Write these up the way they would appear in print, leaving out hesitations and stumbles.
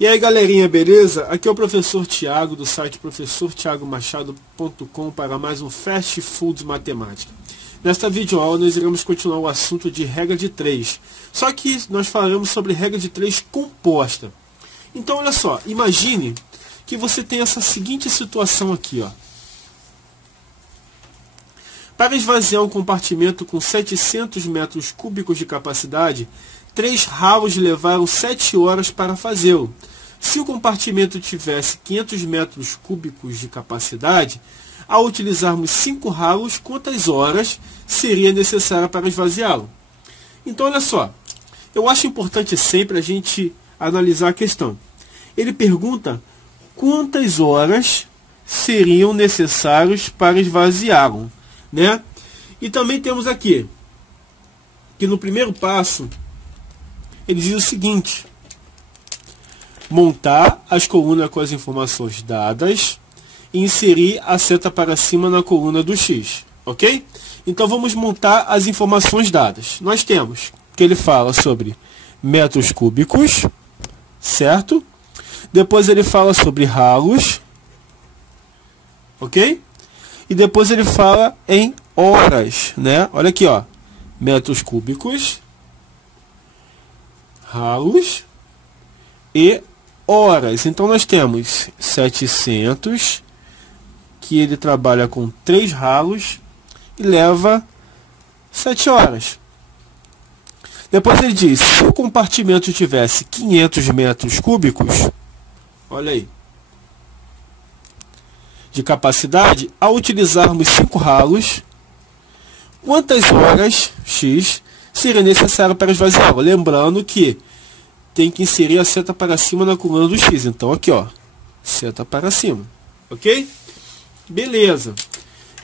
E aí galerinha, beleza? Aqui é o professor Thiago do site professorthiagomachado.com para mais um Fast Food Matemática. Nesta videoaula nós iremos continuar o assunto de regra de 3. Só que nós falaremos sobre regra de 3 composta. Então olha só, imagine que você tem essa seguinte situação aqui, ó. Para esvaziar um compartimento com 700 metros cúbicos de capacidade, 3 ralos levaram 7 horas para fazê-lo. Se o compartimento tivesse 500 metros cúbicos de capacidade, ao utilizarmos 5 ralos, quantas horas seria necessária para esvaziá-lo? Então, olha só, eu acho importante sempre a gente analisar a questão. Ele pergunta quantas horas seriam necessárias para esvaziá-lo, né? E também temos aqui, que no primeiro passo, ele diz o seguinte: montar as colunas com as informações dadas e inserir a seta para cima na coluna do X, ok? Então vamos montar as informações dadas. Nós temos que ele fala sobre metros cúbicos, certo? Depois ele fala sobre ralos, ok? E depois ele fala em horas, né? Olha aqui, ó, metros cúbicos, ralos e horas. Então nós temos 700, que ele trabalha com 3 ralos e leva 7 horas. Depois ele diz, se o compartimento tivesse 500 metros cúbicos, olha aí, de capacidade, ao utilizarmos 5 ralos, quantas horas X seria necessário para esvaziá-lo? Lembrando que tem que inserir a seta para cima na coluna do X. Então aqui, ó, seta para cima, ok? Beleza.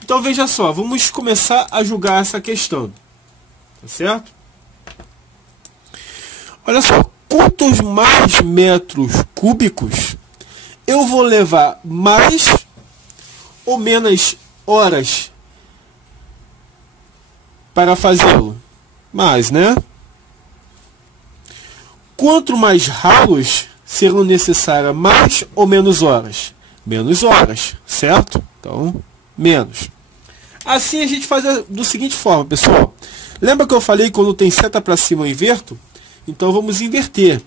Então veja só, vamos começar a julgar essa questão, tá certo? Olha só, quantos mais metros cúbicos eu vou levar mais ou menos horas para fazê-lo? Mais, né? Quanto mais ralos serão necessárias mais ou menos horas? Menos horas, certo? Então, menos. Assim a gente faz do seguinte forma, pessoal. Lembra que eu falei que quando tem seta para cima eu inverto? Então vamos inverter.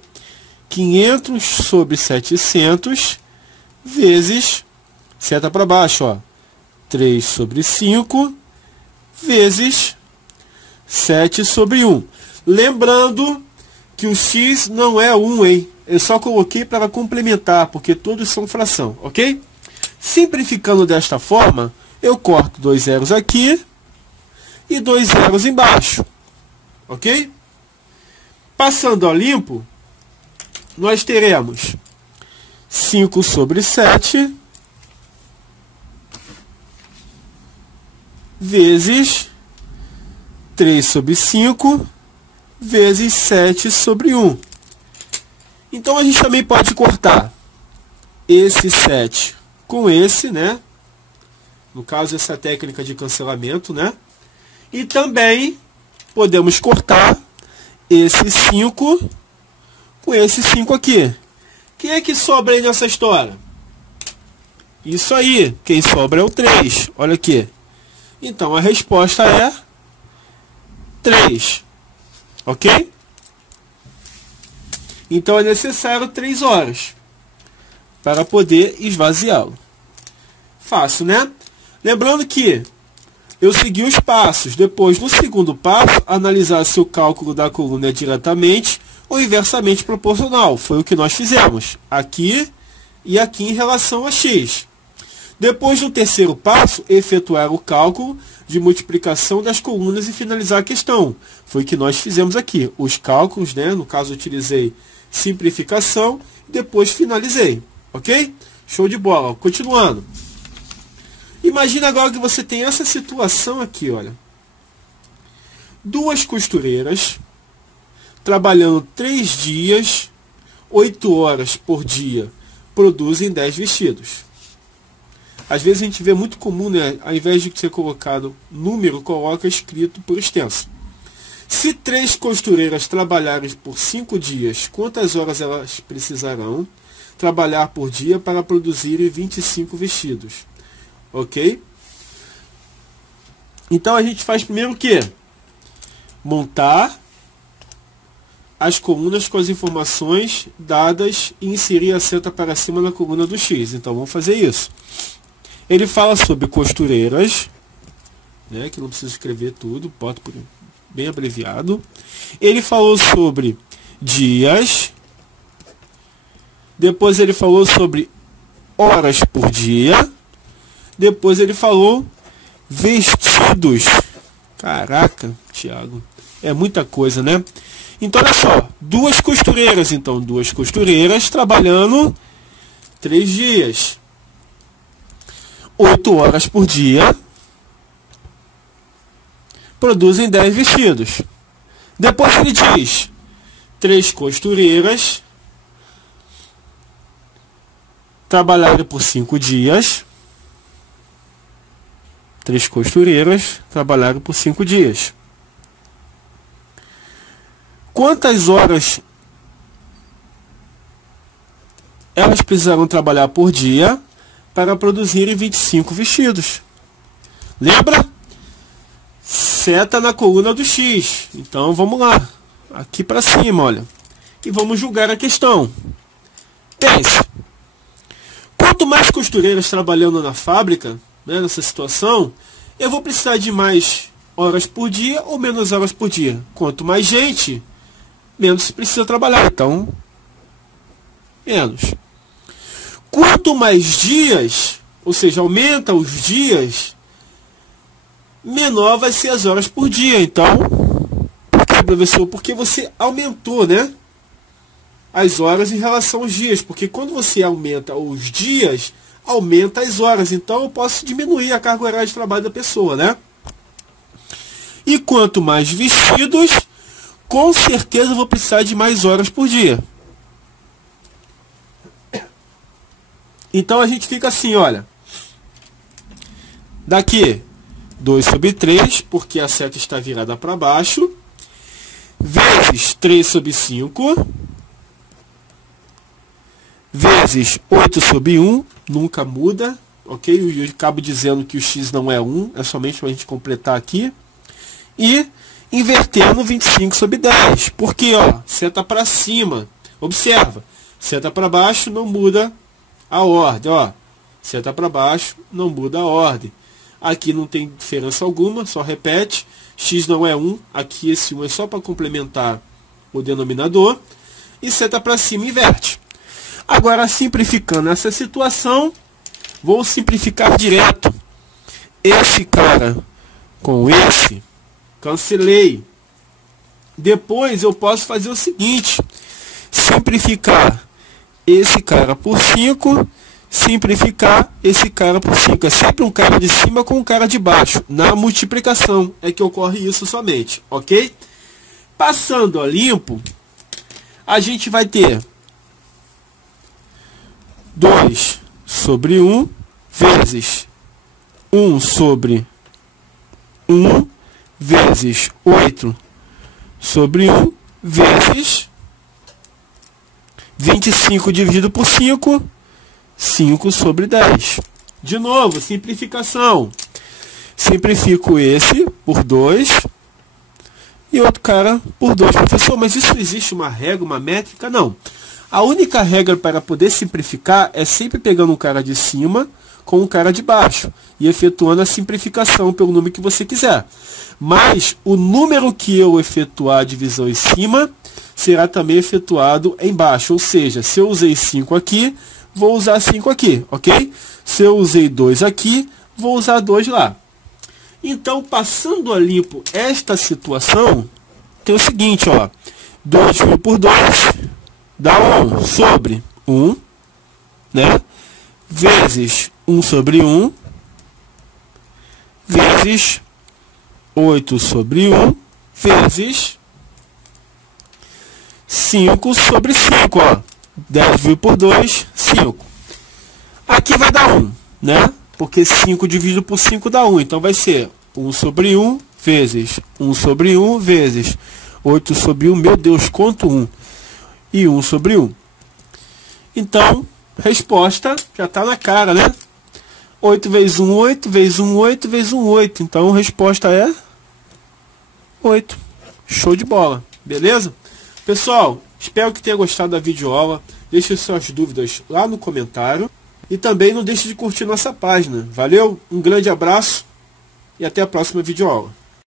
500 sobre 700 vezes seta para baixo, ó. 3 sobre 5 vezes 7 sobre 1. Lembrando que o X não é 1, hein? Eu só coloquei para complementar, porque todos são fração, ok? Simplificando desta forma, eu corto 2 zeros aqui e 2 zeros embaixo, ok? Passando a limpo, nós teremos 5 sobre 7 vezes 3 sobre 5 vezes 7 sobre 1. Então a gente também pode cortar esse 7 com esse, né? No caso, essa técnica de cancelamento, né? E também podemos cortar esse 5 com esse 5 aqui. Quem é que sobra aí nessa história? Isso aí, quem sobra é o 3. Olha aqui. Então a resposta é 3. Ok? Então é necessário 3 horas para poder esvaziá-lo. Fácil, né? Lembrando que eu segui os passos. Depois, no segundo passo, analisar se o cálculo da coluna é diretamente ou inversamente proporcional. Foi o que nós fizemos aqui e aqui em relação a x. Depois, no terceiro passo, efetuar o cálculo de multiplicação das colunas e finalizar a questão. Foi o que nós fizemos aqui. Os cálculos, né? No caso, eu utilizei simplificação e depois finalizei. Ok? Show de bola. Continuando. Imagina agora que você tem essa situação aqui, olha. 2 costureiras trabalhando 3 dias, 8 horas por dia, produzem 10 vestidos. Às vezes a gente vê muito comum, né? Ao invés de ser colocado número, coloca escrito por extenso. Se 3 costureiras trabalharem por 5 dias, quantas horas elas precisarão trabalhar por dia para produzirem 25 vestidos? Ok? Então a gente faz primeiro o quê? Montar as colunas com as informações dadas e inserir a seta para cima na coluna do X. Então vamos fazer isso. Ele fala sobre costureiras, né, que não precisa escrever tudo, bota por bem abreviado. Ele falou sobre dias. Depois ele falou sobre horas por dia. Depois ele falou vestidos. Caraca, Thiago, é muita coisa, né? Então, olha só, 2 costureiras. Então, 2 costureiras trabalhando 3 dias. 8 horas por dia. Produzem 10 vestidos. Depois ele diz 3 costureiras trabalharam por 5 dias. 3 costureiras trabalharam por 5 dias. Quantas horas elas precisaram trabalhar por dia para produzirem 25 vestidos? Lembra? Seta na coluna do X. Então vamos lá. Aqui para cima, olha. E vamos julgar a questão. Pense. Quanto mais costureiras trabalhando na fábrica, né, nessa situação, eu vou precisar de mais horas por dia ou menos horas por dia. Quanto mais gente, menos se precisa trabalhar. Então, menos. Quanto mais dias, ou seja, aumenta os dias, menor vai ser as horas por dia. Então, por que, professor? Porque você aumentou, né, as horas em relação aos dias. Porque quando você aumenta os dias, aumenta as horas. Então, eu posso diminuir a carga horária de trabalho da pessoa, né? E quanto mais vestidos, com certeza eu vou precisar de mais horas por dia. Então a gente fica assim, olha. Daqui, 2 sobre 3, porque a seta está virada para baixo. Vezes 3 sobre 5. Vezes 8 sobre 1. Nunca muda. Ok? Eu acabo dizendo que o x não é 1. É somente para a gente completar aqui. E invertendo 25 sobre 10. Porque, ó, seta para cima. Observa. Seta para baixo não muda a ordem. Ó, seta para baixo não muda a ordem. Aqui não tem diferença alguma, só repete. X não é 1. Aqui esse 1 é só para complementar o denominador. E seta para cima inverte. Agora, simplificando essa situação, vou simplificar direto. Esse cara com esse, cancelei. Depois eu posso fazer o seguinte. Simplificar esse cara por 5, simplificar esse cara por 5. É sempre um cara de cima com um cara de baixo. Na multiplicação é que ocorre isso somente, ok? Passando a limpo, a gente vai ter 2 sobre 1 vezes 1 sobre 1 vezes 8 sobre 1 vezes 25 dividido por 5, 5 sobre 10. De novo, simplificação. Simplifico esse por 2 e outro cara por 2. Professor, mas isso existe uma regra, uma métrica? Não. A única regra para poder simplificar é sempre pegando um cara de cima com um cara de baixo e efetuando a simplificação pelo número que você quiser. Mas o número que eu efetuar a divisão em cima será também efetuado embaixo. Ou seja, se eu usei 5 aqui, vou usar 5 aqui, ok? Se eu usei 2 aqui, vou usar 2 lá. Então, passando a limpo esta situação, tem o seguinte, ó. 2 por 2 dá 1 sobre 1, né? Vezes 1 sobre 1, vezes 8 sobre 1, vezes 5 sobre 5, ó. 10 por 2, 5. Aqui vai dar 1, né? Porque 5 dividido por 5 dá 1. Então vai ser 1 sobre 1 vezes 1 sobre 1 vezes 8 sobre 1. Meu Deus, quanto 1? E 1 sobre 1. Então, resposta já está na cara, né? 8 vezes 1, 8, vezes 1, 8, vezes 1, 8. Então, a resposta é 8. Show de bola, beleza? Pessoal, espero que tenha gostado da videoaula. Deixe suas dúvidas lá no comentário. E também não deixe de curtir nossa página. Valeu, um grande abraço e até a próxima videoaula.